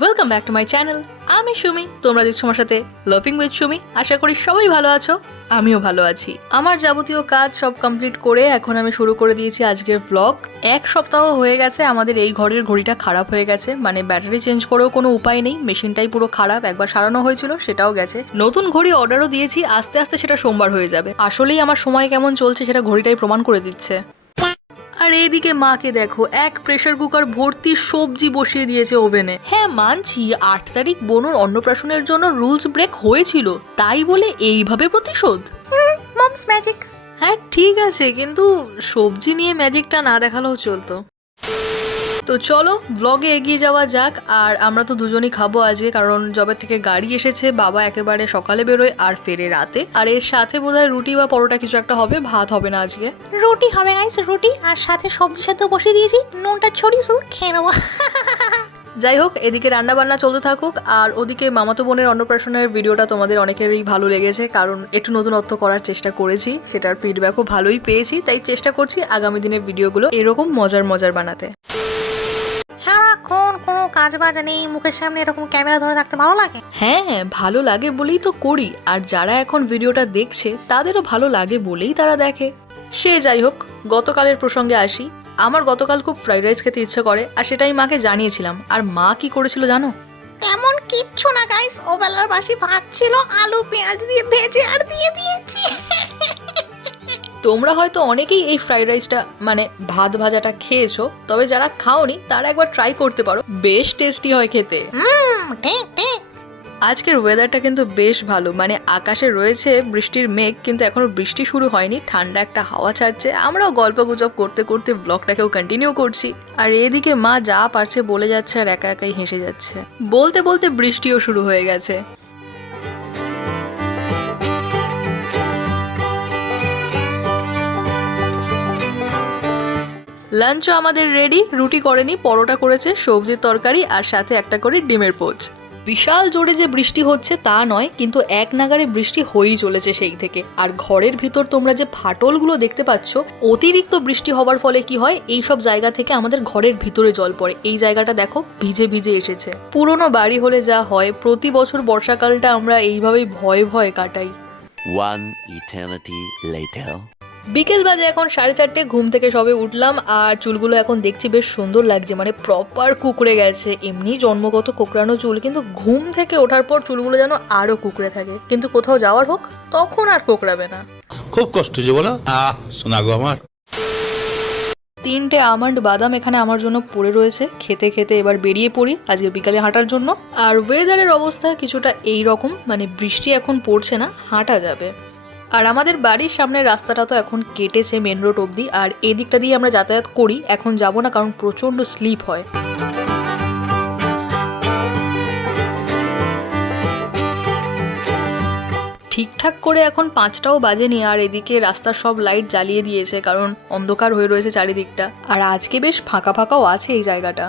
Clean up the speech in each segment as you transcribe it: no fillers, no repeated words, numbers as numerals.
Welcome back to my channel. আমি সুমি, তোমরা দেখছো আমার সাথে লাফিং উইথ সুমি। আশা করি সবাই ভালো আছো, আমিও ভালো আছি। আমার যাবতীয় কাজ সব কমপ্লিট করে এখন আমি শুরু করে দিয়েছি আজকের ব্লগ। এক সপ্তাহ হয়ে গেছে আমাদের এই ঘরের ঘড়িটা খারাপ হয়ে গেছে, মানে ব্যাটারি চেঞ্জ করেও কোনো উপায় নেই, মেশিনটাই পুরো খারাপ। একবার সারানো হয়েছিল, সেটাও গেছে। নতুন ঘড়ি অর্ডারও দিয়েছি, আস্তে আস্তে সেটা সোমবার হয়ে যাবে। আসলেই আমার সময় কেমন চলছে সেটা ঘড়িটাই প্রমাণ করে দিচ্ছে। আর এইদিকে মাকে দেখো, এক প্রেসার কুকার ভর্তি সবজি বসিয়ে দিয়েছে ওভেনে। হ্যাঁ মানছি, 8 তারিখ বোনর অন্নপ্রাশনের জন্য রুলস ব্রেক হয়েছিল, তাই বলে এইভাবে প্রতিশোধ। Moms magic. হ্যাঁ ঠিক আছে, কিন্তু সবজি নিয়ে ম্যাজিকটা না দেখালেও চলতো। তো চলো ব্লগে এগিয়ে যাওয়া যাক। আর আমরা তো দুজনই খাবো আজকে, কারণ যবে থেকে গাড়ি এসেছে বাবা একেবারে সকালে বেরোয় আর ফেরে রাতে। আর এর সাথে বোধহয় রুটি বা পরোটা কিছু একটা হবে, ভাত হবে না আজকে। রুটি হবে গাইস, রুটি আর সাথে সবজি সাথে বসিয়ে দিয়েছি, নুনটা ছড়িয়ে শুধু খেয়ে নেবো। যাই হোক, এদিকে রান্না বান্না চলতে থাকুক। আর ওদিকে মামাতো বোনের অন্নপ্রাশনের ভিডিওটা তোমাদের অনেকেরই ভালো লেগেছে, কারণ একটু নতুনত্ব করার চেষ্টা করেছি, সেটার ফিডব্যাকও ভালোই পেয়েছি। তাই চেষ্টা করছি আগামী দিনের ভিডিওগুলো এরকম মজার মজার বানাতে। সারাক্ষণ কোনো কাজ বাজ নেই, মুখের সামনে এরকম ক্যামেরা ধরে থাকতে ভালো লাগে। হ্যাঁ ভালো লাগে বলেই তো করি, আর যারা এখন ভিডিওটা দেখছে তাদেরও ভালো লাগে বলেই তারা দেখে। সে যাই হোক, গতকালের প্রসঙ্গে আসি। আমার গতকাল খুব ফ্রাইড রাইস খেতে ইচ্ছে করে, আর সেটাই মাকে জানিয়েছিলাম। আর মা কি করেছিল জানো? তেমন কিচ্ছু না গাইস, ও বেলার বাসি ভাত ছিল, আলু পেঁয়াজ দিয়ে ভেজে আর দিয়ে দিয়েছি। তোমরা হয়তো অনেকেই এই ফ্রাইড রাইসটা মানে ভাত ভাজাটা খেয়েছো, তবে যারা খাওনি তারা একবার ট্রাই করতে পারো, বেশ টেস্টি হয় খেতে। ঠিক ঠিক। আজকের ওয়েদারটা কিন্তু বেশ ভালো, মানে আকাশে রয়েছে বৃষ্টির মেঘ, কিন্তু এখনো বৃষ্টি শুরু হয়নি, ঠান্ডা একটা হাওয়া ছাড়ছে। আমরাও গল্পগুজব করতে করতে ব্লগটাকেও কন্টিনিউ করছি। আর এদিকে মা যা পারছে বলে যাচ্ছে আর একা একাই হেসে যাচ্ছে। বলতে বলতে বৃষ্টিও শুরু হয়ে গেছে। লাঞ্চও আমাদের রেডি। রুটি করেনি, পরোটা করেছে, সবজির তরকারি আর সাথে একটা করে ডিমের পোচ। বিশাল জোরে যে বৃষ্টি হচ্ছে তা নয়, কিন্তু এক নাগারে বৃষ্টি হয়েই চলেছে সেই থেকে। আর ঘরের ভিতর তোমরা যে ফাটলগুলো দেখতে পাচ্ছ, অতিরিক্ত বৃষ্টি হওয়ার ফলে কি হয়, এই সব জায়গা থেকে আমাদের ঘরের ভিতরে জল পড়ে। এই জায়গাটা দেখো ভিজে ভিজে এসেছে। পুরনো বাড়ি হলে যা হয়, প্রতি বছর বর্ষাকালটা আমরা এইভাবেই ভয়ে ভয়ে কাটাই। One eternity later. বিকেল বাজে এখন 4:30, ঘুম থেকে সবে উঠলাম। আর চুলগুলো এখন দেখছি বেশ সুন্দর লাগছে, মানে প্রপার কুকড়ে গেছে। এমনি জন্মগত কোকড়ানো চুল, কিন্তু ঘুম থেকে ওঠার পর চুলগুলো যেন আরো কুকড়ে থাকে। কিন্তু কোথাও যাওয়ার হোক তখন আর কোকড়াবে না। খুব কষ্ট যে বলো, শোনা গো আমার। 3টে আমন্ড বাদাম এখানে আমার জন্য পড়ে রয়েছে, খেতে খেতে এবার বেরিয়ে পড়ি আজকে বিকালে হাঁটার জন্য। আর ওয়েদারের অবস্থা কিছুটা এই রকম, মানে বৃষ্টি এখন পড়ছে না, হাঁটা যাবে। আর আমাদের বাড়ির সামনের রাস্তাটা তো এখন কেটেছে মেন রোড অবধি, আর এই দিকটা দিয়ে আমরা যাতায়াত করি। এখন যাব না, কারণ প্রচণ্ড স্লিপ হয়। ঠিকঠাক করে এখন 5টাও বাজেনি, আর এদিকে রাস্তার সব লাইট জ্বালিয়ে দিয়েছে, কারণ অন্ধকার হয়ে রয়েছে চারিদিকটা। আর আজকে বেশ ফাঁকা ফাঁকাও আছে এই জায়গাটা।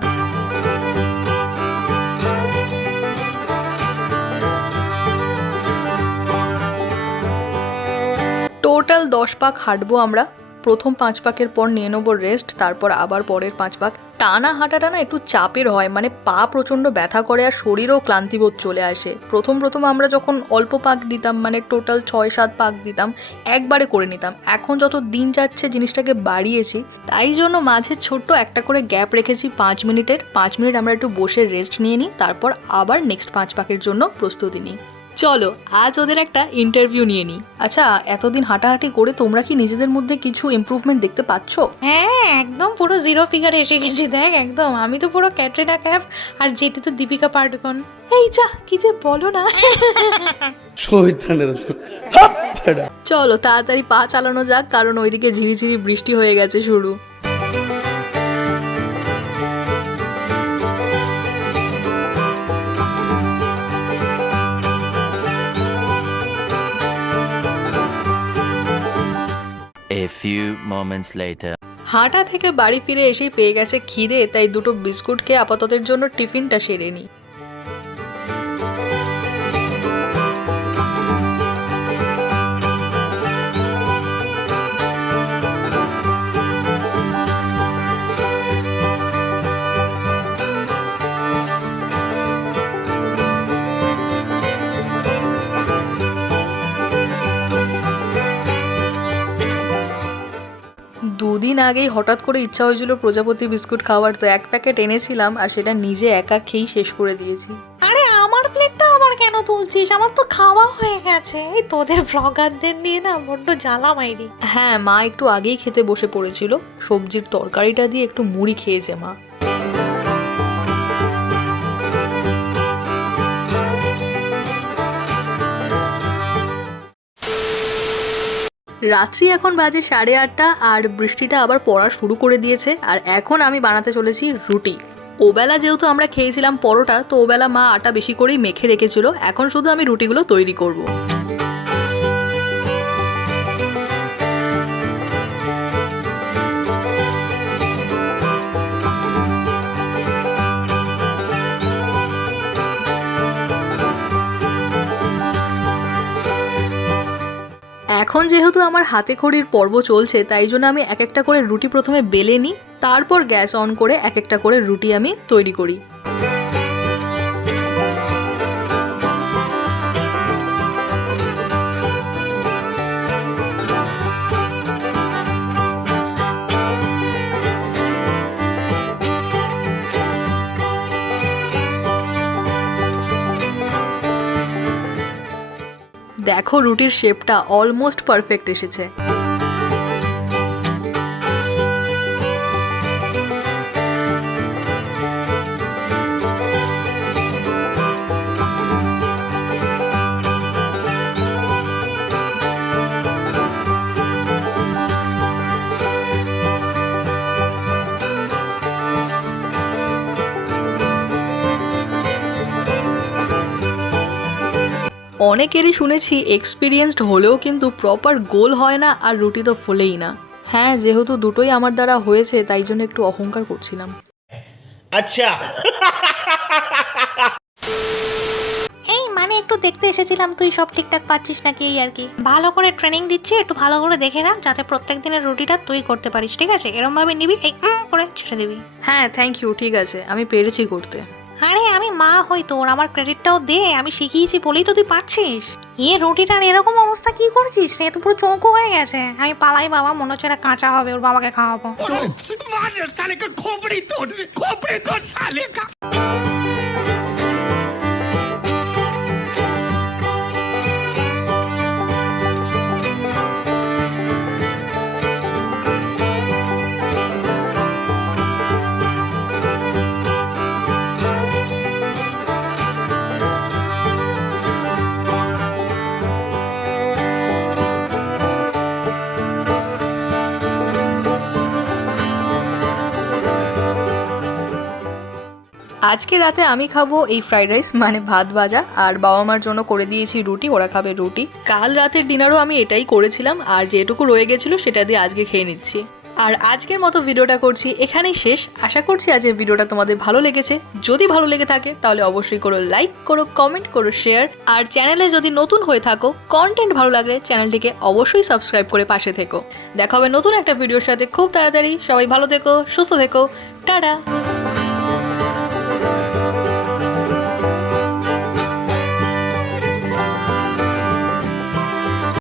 টোটাল 10 পাক হাঁটবো আমরা। প্রথম 5 পাকের পর নিয়ে নেবো রেস্ট, তারপর আবার পরের 5 পাক। টানা হাঁটাটা না একটু চাপের হয়, মানে পা প্রচণ্ড ব্যথা করে আর শরীরও ক্লান্তিবোধ চলে আসে। প্রথম আমরা যখন অল্প পাক দিতাম, মানে টোটাল 6-7 পাক দিতাম, একবারে করে নিতাম। এখন যত দিন যাচ্ছে জিনিসটাকে বাড়িয়েছি, তাই জন্য মাঝে ছোট্ট একটা করে গ্যাপ রেখেছি 5 মিনিটের। 5 মিনিট আমরা একটু বসে রেস্ট নিয়ে নিই, তারপর আবার নেক্সট 5 পাকের জন্য প্রস্তুতি নিই। চলো আজ ওদের একটা ইন্টারভিউ নিয়ে নিই। আচ্ছা, এতদিন হাঁটাহাঁটি করে তোমরা কি নিজেদের মধ্যে কিছু ইমপ্রুভমেন্ট দেখতে পাচ্ছ? হ্যাঁ একদম পুরো জিরো ফিগারে এসে গেছি, দেখ একদম। আমি তো পুরো ক্যাটরিনা কাইফ, আর যেটি তো দীপিকা পাডুকোন। এই যা, কি যে বলো না। চলো তাড়াতাড়ি পা চালানো যাক, কারণ ওইদিকে ঝিরিঝিরি বৃষ্টি হয়ে গেছে শুরু। A few moments later. হাঁটা থেকে বাড়ি ফিরে এসেই পেয়ে গেছে খিদে, তাই 2টো বিস্কুট খেয়ে আপাততের জন্য টিফিনটা সেরে নিই। 2 দিন আগেই হঠাৎ করে ইচ্ছা হয়েছিল প্রজাপতি বিস্কুট খাওয়ার, তো 1 প্যাকেট এনেছিলাম আর সেটা নিজে একা খেয়েই শেষ করে দিয়েছি। আরে আমার প্লেটটা আবার কেন তুলছিস? আমার তো খাওয়া হয়ে গেছে। এই তোদের ব্লগারদের নিয়ে না বড্ড জ্বালা মাইরি। হ্যাঁ, মা একটু আগেই খেতে বসে পড়েছিল, সবজির তরকারিটা দিয়ে একটু মুড়ি খেয়েছে মা। রাত্রি এখন বাজে 8:30 আর বৃষ্টিটা আবার পড়া শুরু করে দিয়েছে। আর এখন আমি বানাতে চলেছি রুটি। ওবেলা যেহেতু আমরা খেয়েছিলাম পরোটা, তো ওবেলা মা আটা বেশি করেই মেখে রেখেছিল, এখন শুধু আমি রুটিগুলো তৈরি করব। এখন যেহেতু আমার হাতে খড়ির পর্ব চলছে, তাই জন্য আমি এক একটা করে রুটি প্রথমে বেলে নিই, তারপর গ্যাস অন করে এক একটা করে রুটি আমি তৈরি করি। দেখো রুটির শেপটা অলমোস্ট পারফেক্ট এসেছে। অনেকেরই শুনেছি এক্সপিরিয়েন্সড হলেও কিন্তু প্রপার গোল হয় না আর রুটি তো ফোলেই না। হ্যাঁ, যেহেতু দুটোই আমার দ্বারা হয়েছে তাই জন্য একটু অহংকার করছিলাম। अच्छा এই মানে একটু দেখতে এসেছিলাম তুই সব ঠিকঠাক পাচ্ছিস নাকি, এই আর কি। ভালো করে ট্রেনিং দিচ্ছি, একটু ভালো করে দেখে রাখ যাতে প্রত্যেক দিনের রুটিটা তুই করতে পারিস, ঠিক আছে? এরম ভাবে নিবি, এই করে ছেড়ে দিবি। হ্যাঁ, থ্যাংক ইউ, ঠিক আছে, আমি পেরেছি করতে। আরে আমি মা হই তোর, আমার ক্রেডিটটাও দে, আমি শিখিয়েছি বলেই তো তুই পারছিস। রুটিটার এরকম অবস্থা কি করছিস রে? তো পুরো চৌকো হয়ে গেছে। আমি পালাই বাবা, মনে হচ্ছে এটা কাঁচা হবে, ওর বাবাকে খাওয়াবো। আজকে রাতে আমি খাবো এই ফ্রাইড রাইস মানে ভাত ভাজা, আর বাবা মার জন্য করে দিয়েছি রুটি, ওরা খাবে রুটি। কাল রাতের ডিনারও আমি এটাই করেছিলাম, আর যেটুকু রয়ে গেছিলো সেটা দিয়ে আজকে খেয়ে নিচ্ছি। আর আজকের মতো ভিডিওটা করছি এখানেই শেষ। আশা করছি আজকের ভিডিওটা তোমাদের ভালো লেগেছে। যদি ভালো লেগে থাকে তাহলে অবশ্যই করো লাইক, করো কমেন্ট, করো শেয়ার। আর চ্যানেলে যদি নতুন হয়ে থাকো, কন্টেন্ট ভালো লাগলে চ্যানেলটিকে অবশ্যই সাবস্ক্রাইব করে পাশে থেকো। দেখা হবে নতুন একটা ভিডিওর সাথে খুব তাড়াতাড়ি। সবাই ভালো থেকো, সুস্থ থেকো, টাটা।